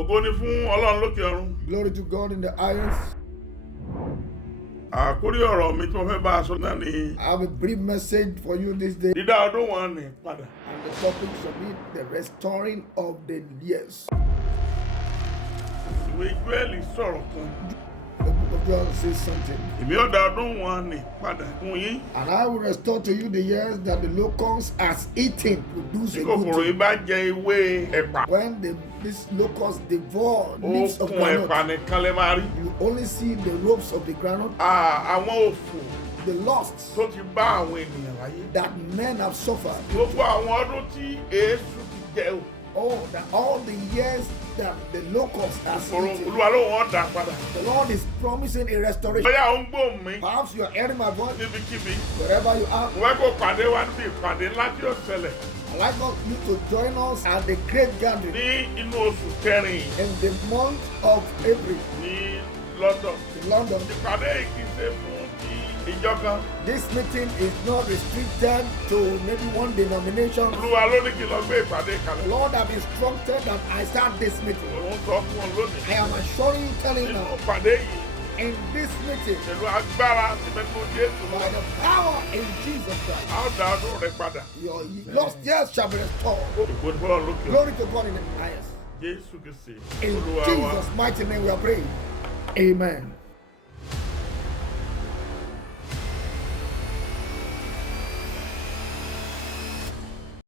Ògo ni fún Ọlọ́run lókè ọ̀run. Glory to God in the highest. Àkórí ọ̀rọ̀ mi tí mo fẹ́ bá a sọ náà ni. I have a brief message for you this day. Dídá ọdún wọn ni padà. And the topic shall be the restoring of the years. Ìwé Joel sọ̀rọ̀ kan. The book of Joel says something. Èmi ó dá ọdún wọn ni padà fún yín. And I will restore to you the years that the locust has eaten, produce a Tí good kòkòrò yìí thing. bá jẹ ewé ẹ̀pà. When this locust devour leaves of Okùn groundnut, ẹ̀pà nìkan lè máa rí. you only see the ropes of the groundnut, Àwọn òfò the lost tó ti bá àwọn ènìyàn láyé. that men have suffered. Gbogbo àwọn ọdún tí èésù ti jẹ o. Oh, that all the years that the locust has eaten. Olúwa ló wọ́n dà padà. The Lord is promising a restoration. Bóyá ó ń gbóhùn mi Perhaps you are hearing my voice níbikíbi. wherever you are. Mo fẹ́ kó pàdé wa níbi ìpàdé ńlá tí ó ṣẹlẹ̀ I'd like you to join us at the great gathering ní inú oṣù kẹrin in the month of April ní London. in London. Ìpàdé yìí kì í ṣe fún ti ìjọ kan. This meeting is not restricted to maybe one denomination. Olúwa ló ní kí n lọ gbé ìpàdé The kalẹ̀. Lord have instructed that I start this meeting. Òun sọ fún wọn lónìí. I am assuring you, telling you Nínú now, ìpàdé yìí in this meeting, pẹ̀lú agbára tí mẹ́tò Jésù by lọ. the power in Jesus Christ, A ó dá ọdún rẹ padà. your lost years shall be restored. Ògo ni fọ́lọ́run lókè ọ̀run. Glory to God in the highest. Jésù Kristi In Olúwa wa. Jesus' mighty name we are praying. Amen.